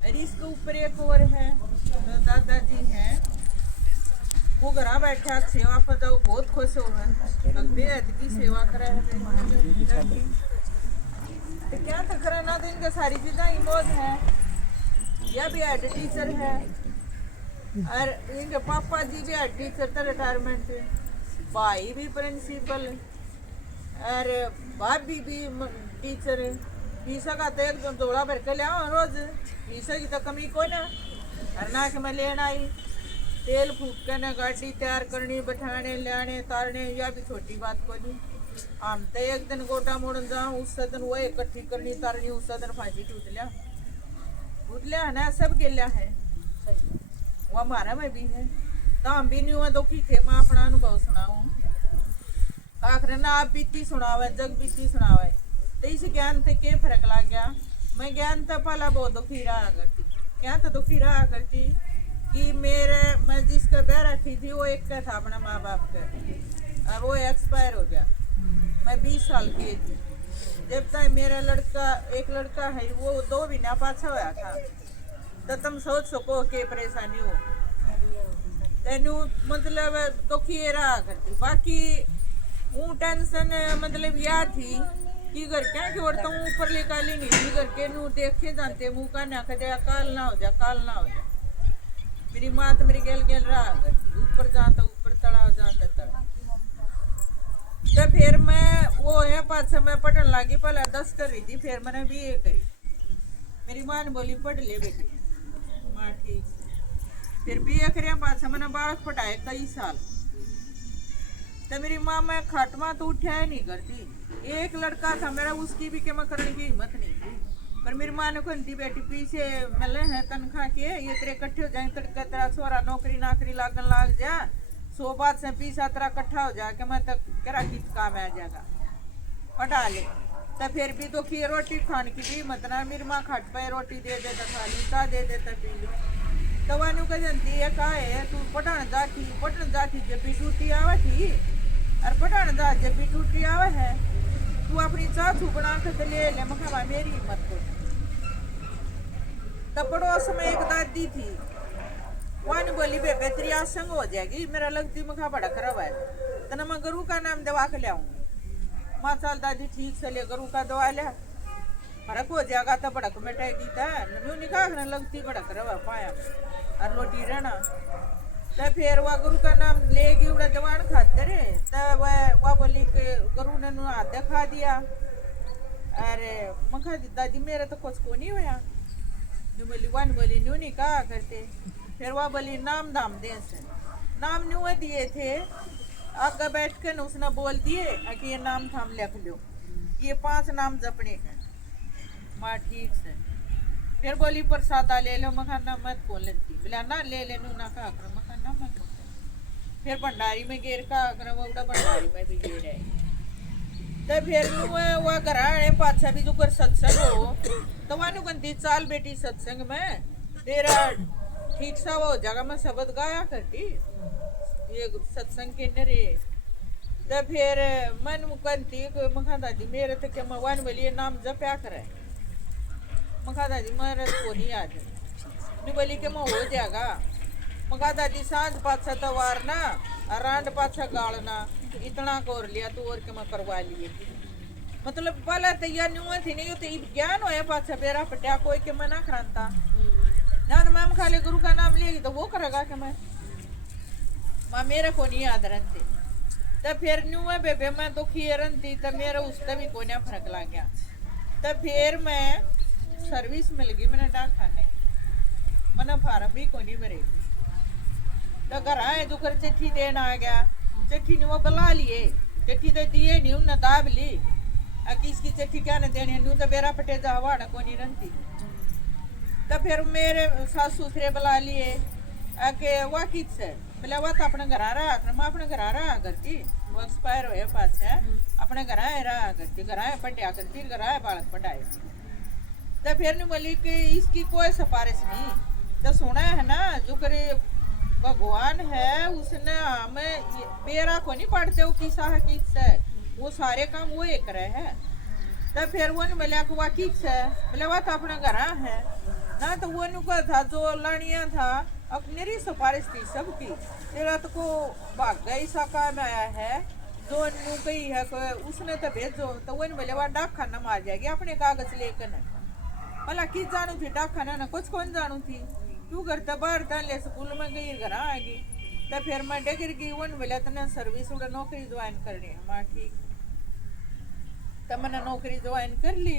और इसके ऊपर एक और है, तो दादाजी हैं, वो घर बैठा सेवा पर जाओ बहुत खुश हो गए, बेहद की सेवा करे है। तो क्या तो करे ना, दिन के सारी चीजें मौज है। यह भी हेड टीचर है और इनके पापा जी भी हेड टीचर थे रिटायरमेंट, भाई भी प्रिंसिपल और भाभी भी टीचर है। फीसा का तो एक जोड़ा भर के लिया रोज, फीसा की तो कमी को ना। और ना कि मैं लेना आई तेल फूक के ना गाड़ी तैयार करनी, बैठाने लाने तारने, यह भी छोटी बात को नहीं। हम तो एक दिन गोटा मोड़न जाऊँ, उस दिन वो इकट्ठी करनी तारनी, उस दिन फांसी टूट लिया है ना, सब गिल्या है। वो हमारा में भी है, तो हम भी नहीं हुआ दुखी थे। मैं अपना अनुभव सुनाऊँ, आखिर ना आप बीती सुनावे, जग बीती सुनावे। तो इस ज्ञान से क्या फर्क लग गया। मैं ज्ञान तो पहला बहुत दुखी रहा करती, क्या तो दुखी रहा करती कि मैं जिसका ब्याह रखी थी वो एक का था अपने माँ बाप का, और वो एक्सपायर हो गया। मैं 20 साल की थी जब तक मेरा एक लड़का है वो 2 महीना पाछा होया था। तो तुम सोच सको के परेशानी हो तेनू, मतलब दुखी रहा करती। बाकी वो टेंशन मतलब यह थी कि घर क्या कि और तुम ऊपर ले काली नहीं थी, घर के नू देखे जानते मुँह का ना कदे काल ना हो जा, काल ना हो जा। मेरी माँ तो मेरी गेल गेल रहा करती, ऊपर जाता ऊपर, तड़ा जाता तड़ा। तो फिर मैं वो है पास मैं पढ़ने लगी, पहले 10 कर रही थी, फिर मैंने BA करी। मेरी माँ ने बोली पढ़ ले बेटी, माँ ठीक। फिर BA करे पास मैंने बालक पढ़ाए कई साल। तो मेरी माँ मैं खाटमा तो उठाया नहीं करती। एक लड़का था मेरा, उसकी भी के मैं करने की हिम्मत नहीं थी। पर मेरी माँ ने कहती बेटी पीछे मिले हैं तनख्वाह के, ये तेरे इकट्ठे हो जाए, तेरा छोरा नौकरी नाकरी लागन लाग जा, 100 बात से पीछा तेरा इकट्ठा हो जा के मैं तक करा की काम आ जाएगा, पढ़ा ले। तो फिर भी तो खी रोटी खाने की भी मत ना, मेरी माँ खाट पे रोटी दे देता, खा ली चा दे देता पी ली। तो वह कह जानती है का है तू पढ़ाने जाती जब भी टूटी आवा थी, और पढ़ाने जा जब भी टूटी आवा है, तू अपनी चाचू बना के ले मखा मेरी हिम्मत को। तो पड़ोस में एक दादी थी, वह बोली बेबे तेरी आसंग हो जाएगी, मेरा लगती मखा बड़ा खराब है, तो मैं गुरु का नाम दवा के लाऊंगी। माँ चल दादी ठीक से ले गुरु का दवा लिया, फर्क हो जाएगा। तो बड़क मिटाई था न्यू निकाह लगती बड़ा खराब पाया और लोटी रहना। तो फिर वह गुरु का नाम लेगी उड़ा जवान खाते रे। तो वह बोली कि गुरु ने हाथ दिखा दिया। अरे मखा दादी मेरा तो कुछ को नहीं हुआ। बोली न्यू नहीं कहा करते। फिर वह बोली नाम दाम दे से, नाम न्यू दिए थे, आगे बैठ कर उसने बोल दिए कि ये नाम थाम लिख लो, ये 5 नाम जपने हैं। माँ ठीक से। फिर बोली प्रसादा ले लो, मखाना मत बोल लेती, बोला ना ले ले नू ना का कर मखाना मत बोल। फिर भंडारी में घेर का कर वो भंडारी में भी घेर है। तो फिर वह घर आए पाछा भी जो कर सत्संग हो, तो वह कहती चाल बेटी सत्संग में तेरा ठीक सा वो जगह में शब्द गाया करती ये सत्संग के नरे। तो फिर मन कहती मखा दादी मेरे तो क्या वन बोलिए नाम जप्या करे, मखा दादी मेरे को नहीं याद नहीं बोली कि मैं हो जाएगा। मखा दादी सांझ पाछा तो वारना और रांड पाछा गाड़ना, इतना कर लिया तो और के मैं करवा लिए। मतलब पहले तो यह न्यू थी नहीं, तो ज्ञान होया पाछा बेरा पटिया कोई के मना कराता ना, तो मैम खाली गुरु का नाम लेगी तो वो करेगा कि मैं माँ मेरे को नहीं याद रहती। तो फिर न्यू है बेबे मैं दुखी रहती, तो मेरा उसका भी कोई ना फर्क लग गया। तो फिर मैं सर्विस मिल गई मैंने डाक खाने, मैंने फार्म भी को नहीं मेरे। तो घर आए जो कर चिट्ठी देना आ गया, चिट्ठी ने वो बुला लिए, चिट्ठी तो दिए नहीं उन्हें दाब ली, किसकी चिट्ठी क्या नहीं देनी, न्यू तो बेरा पटे जावा को नहीं रहती। तो फिर मेरे सास ससुरे बुला लिए आके वह किस है, बोले वह तो अपने घर आ रहा, मैं अपने घर आ रहा करती, वो एक्सपायर हुए पास है, अपने घर आए रहा करती, घर आए पटिया करती, घर आए बालक पटाए। तो फिर ने बोली कि इसकी कोई सिफारिश नहीं, तो सुना है ना जो करे भगवान है उसने हमें बेरा को नहीं पढ़ते हो किसा है किस है, वो सारे काम वो एक रहे है। तो फिर वो ने बोला कि वह किस है, बोले वह तो अपने घर है, ना तो वो नुका था जो लानिया था अब मेरी सिफारिश थी सबकी तेरा तो को भाग गई साका में आया है जो नु कही है उसने तो भेजो तो वो बोले वह डाक खाना में आ जाएगी अपने कागज लेकर भला की जानू थी डाक खाना ना कुछ कौन जानू थी तू घर तो बाहर था ले स्कूल में गई घर आएगी तो फिर मैं डगर गई वन बोले तने सर्विस उड़ा नौकरी ज्वाइन करनी है माँ ठीक तो मैंने नौकरी ज्वाइन कर ली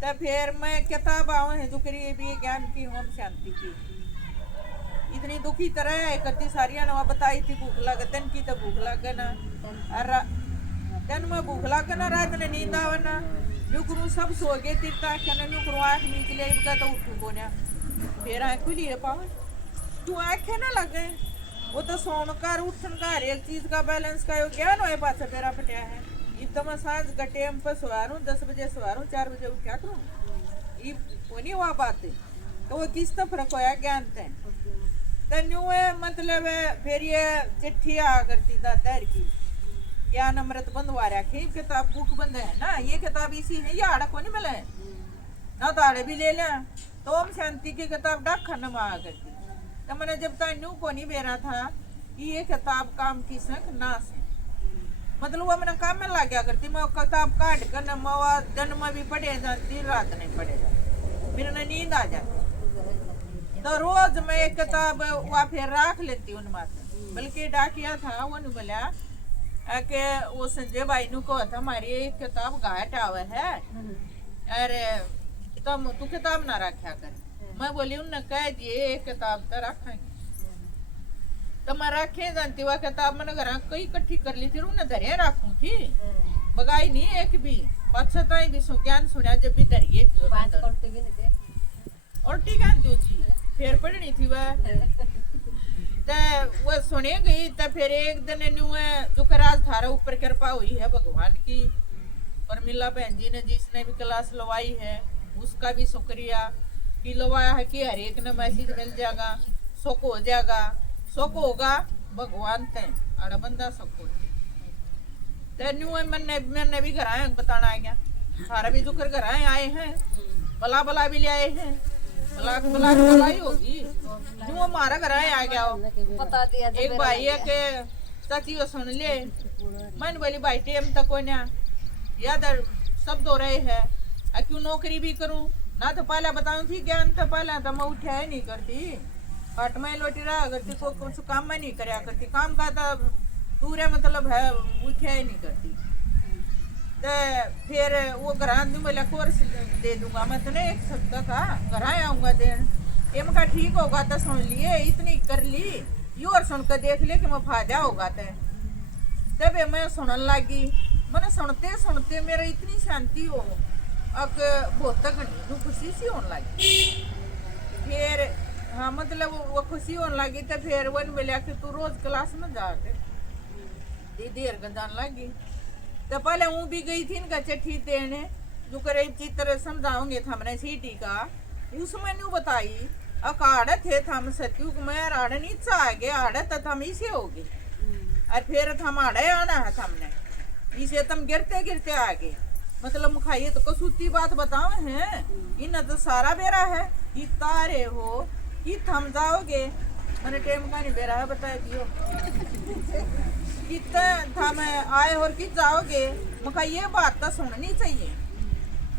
तो फिर मैं किताब आवा है जो करी भी ज्ञान की होम शांति की इतनी दुखी तरह है करती सारिया ने बताई थी भूख लगे तन की तो भूख लगे ना तन में भूख लगे ना रात ने नींद आवे ना नुकरू सब सो गए तीर्था कहना नुकरू आँख निकले इनका तो उठू को ना फिर आँख खुली है पावन तू आँखें ना लगे वो तो सोन का उठन का हर एक चीज का बैलेंस का ज्ञान हो पासा तेरा पटिया है इब तो मैं सांझ का टाइम पर सवारूँ 10 बजे सवारूँ 4 बजे उठा करूँ इब वो नहीं हुआ बात तो वो किस तो फर्क होया ज्ञान थे तन्यू मतलब फिर ये चिट्ठी आ करती था तैर की ज्ञान अमृत बंधवा रखी किताब बुक बंद है ना ये किताब इसी है ये आड़ा को नहीं मिला है ना तो आड़े भी ले लें तो हम शांति की किताब डाक खाना में आ करती तो मैंने जब तक न्यू को नहीं बेरा था ये किताब काम की संग नाश है मतलब वो मैंने काम में ला गया करती मैं किताब काट कर न मवा दिन में भी पढ़े जाती रात नहीं पढ़े जाती मेरे ने नींद आ जाती तो रोज मैं एक किताब वहाँ फिर रख लेती उन माता बल्कि डाकिया था वो नहीं बोला कि वो संजय भाई नु को था हमारी एक किताब घाट आवे है अरे तुम तू किताब ना रखा कर मैं बोली उन्होंने कह दिए एक किताब तो रखेंगे तो मैं रखे जानती वह किताब मैंने घर कई इकट्ठी कर ली थी उन्हें धरिया रखू थी बगाई नहीं एक भी पछताई भी ज्ञान सुना जब भी धरिए थी और टीका दो चीज फिर पढ़नी थी वह सुने गई तो फिर एक दिन न्यू जो कराज थारा ऊपर कृपा हुई है भगवान की और मिला बहन जी ने जिसने भी क्लास लवाई है उसका भी शुक्रिया कि लवाया है कि हर एक ने मैसेज मिल जाएगा सुख हो जाएगा सुख होगा भगवान ते आड़ा बंदा सुख हो तो न्यू मैंने भी घर आए बताना आ गया सारा भी जो घर आए हैं बला बला भी ले आए हैं बलाई होगी न्यू हमारा घर आ गया बता दिया एक भाई है के चाची वो सुन ले मन बोली भाई टेम तक को ना याद सब दो रहे हैं क्यों नौकरी भी करूं ना तो पहले बताऊं थी ज्ञान तो पहले तो मैं उठा ही नहीं करती हट में लोटी रहा करती को कुछ काम में नहीं करया करती काम का तो पूरे मतलब है उठा ही नहीं करती तो फिर वो घर मेरा कोर्स दे दूंगा मैं तो नहीं एक सप्ताह का घर आऊंगा देन एम का ठीक होगा तो सुन लिए इतनी कर ली ये और सुन कर देख ले कि मैं फायदा होगा तब मैं सुनने लगी मैंने सुनते सुनते मेरा इतनी शांति हो अब बहुत तक नहीं खुशी सी होने लगी फिर हाँ मतलब वो खुशी होने लगी तो फिर वो मिला कि तू रोज क्लास में जाके देर का जान लगी तो पहले वो भी गई थी इनका चिट्ठी देने जो करे चित्र समझाओगे हमने सीटी का उसमें न्यू बताई अकाड़ थे थम सत्यु में आड़ नीचा आ गए आड़ तो थम इसे हो गए और फिर थम आड़े आना है थमने इसे तुम गिरते गिरते आ गए मतलब मुखाइए तो कसूती बात बताओ हैं इन तो सारा बेरा है कि तारे हो कि थम जाओगे मैंने टेम का नहीं बेरा है बता दियो कितना थम आए और कि जाओगे मुखा ये बात तो सुननी चाहिए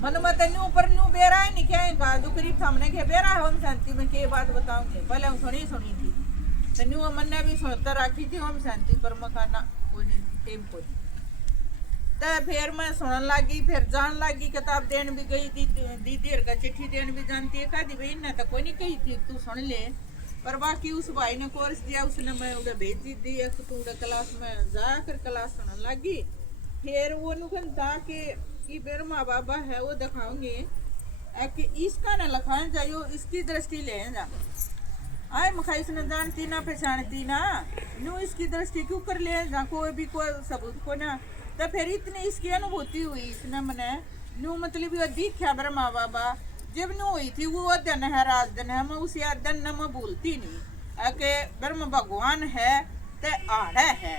मन मत न्यू पर न्यू बेरा है नहीं क्या जो करीब हमने के बेरा है हम शांति में के बात बताऊंगे पहले हम सुनी थी तो न्यू मन ने भी सुनता रखी थी हम शांति पर मखाना कोई टेम कोई तो फिर मैं सुनने लगी फिर जान लगी किताब देन भी गई दीदी का चिट्ठी देन भी जानती है कहा भाई ना तो कोई नहीं कही थी तू सुन ले पर बाकी उस भाई ने कोर्स दिया उसने मैं उधर भेज दी एक तो उधर क्लास में जाकर क्लास सुनने लगी फिर वो नुकन था कि मेरे माँ बाबा है वो दिखाऊंगे कि इसका ना लखान चाहिए इसकी दृष्टि ले जा आए मखाई इसने जानती ना पहचानती ना न्यू इसकी दृष्टि क्यों कर ले जा कोई भी कोई सबूत को ना तो फिर इतनी इसकी अनुभूति हुई इसने मैंने न्यू मतलब दिखा मेरे माँ बाबा जब न्यू हुई थी वो दिन है रात दिन है मैं उसी दिन न मैं भूलती नहीं कि ब्रह्म भगवान है तो आड़ा है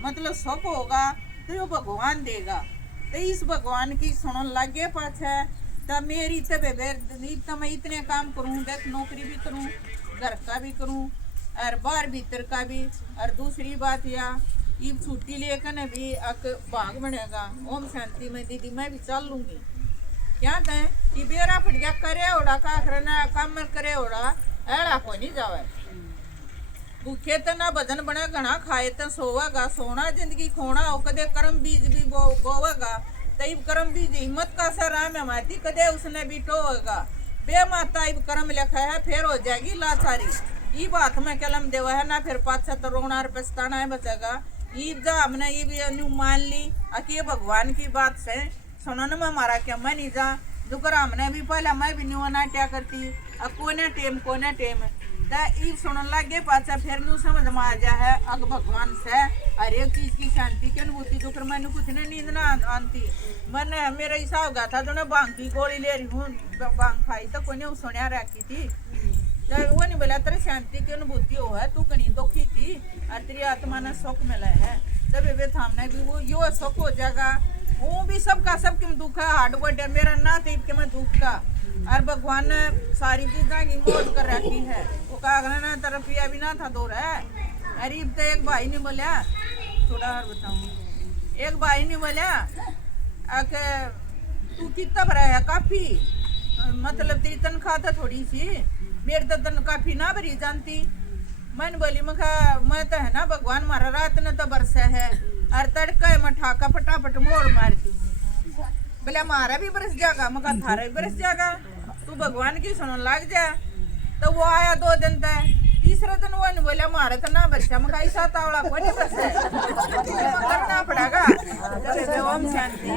मतलब सुख होगा तो वो भगवान देगा तो इस भगवान की सुनने लगे पाछे तब मेरी तो मैं इतने काम करूँ, देख नौकरी भी करूँ, घर का भी करूँ और बाहर भीतर का भी। और दूसरी बात या ईब छुट्टी लेकर न भी अक भाग बनेगा। ओम शांति में दीदी मैं भी चल लूँगी। क्या दें कि बेरा फट गया करे ओड़ा का करना काम करे ओड़ा ऐड़ा को नहीं जावे। भूखे तो ना भजन बने घना खाए तो सोवेगा, सोना जिंदगी खोना हो। कदे कर्म बीज भी बोवेगा तब कर्म बीज हिम्मत का सराम है माती, कदे उसने भी टोवेगा। बे माता इब कर्म लिखा है फिर हो जाएगी लाचारी। ये बात में कलम देवा है ना फिर पाछा तो रोना और पछताना है बचेगा। ईब जा हमने ये भी अन्यू मान ली अकी भगवान की बात से सुनने में हमारा क्या मैं नहीं जा दुकर हमने भी पहले मैं भी न्यू नाट्या करती अब कोने टेम ईब सुनने लगे पाचा फिर न्यू समझ में आ जा है अग भगवान से हर एक चीज की शांति की अनुभूति। दुकर मैंने कुछ ने नींद ना आती। मैंने मेरा हिसाब गया था जो ने बांग की गोली ले रही हूँ, बांग खाई तो कोई ने सुनिया रखी थी वो नहीं बोला तेरे शांति की अनुभूति हो है, तू कहीं दुखी थी और तेरी आत्मा ने सुख मिला है तब वे थामने भी वो यो सुख हो जाएगा। वो भी सबका सब क्यों दुख है हार्ड वर्ड है मेरा ना थे कि मैं दुख का और भगवान ने सारी चीजें की मौज कर रखी है। वो कहा ना तरफिया भी ना था दो है। अरीब तो एक भाई ने बोला थोड़ा और बताऊँ, एक भाई ने बोला तू कितना भरा है काफी मतलब तेरी तनख्वाह था थोड़ी सी, मेरे तो तन काफी ना भरी जानती। मैंने बोली मैं तो है ना भगवान मारा रात ने तो बरसा है और तड़का मैं ठाका फटाफट मोड़ मारती हूँ। बोले हमारा भी बरस जाएगा, मका थारा भी बरस जाएगा, तू भगवान की सुनने लग जा। तो वो आया 2 दिन तक, तीसरे दिन वो नहीं बोले हमारा तो ना बरसा, मका ऐसा तावड़ा को नहीं बरसा करना पड़ेगा। ओम शांति।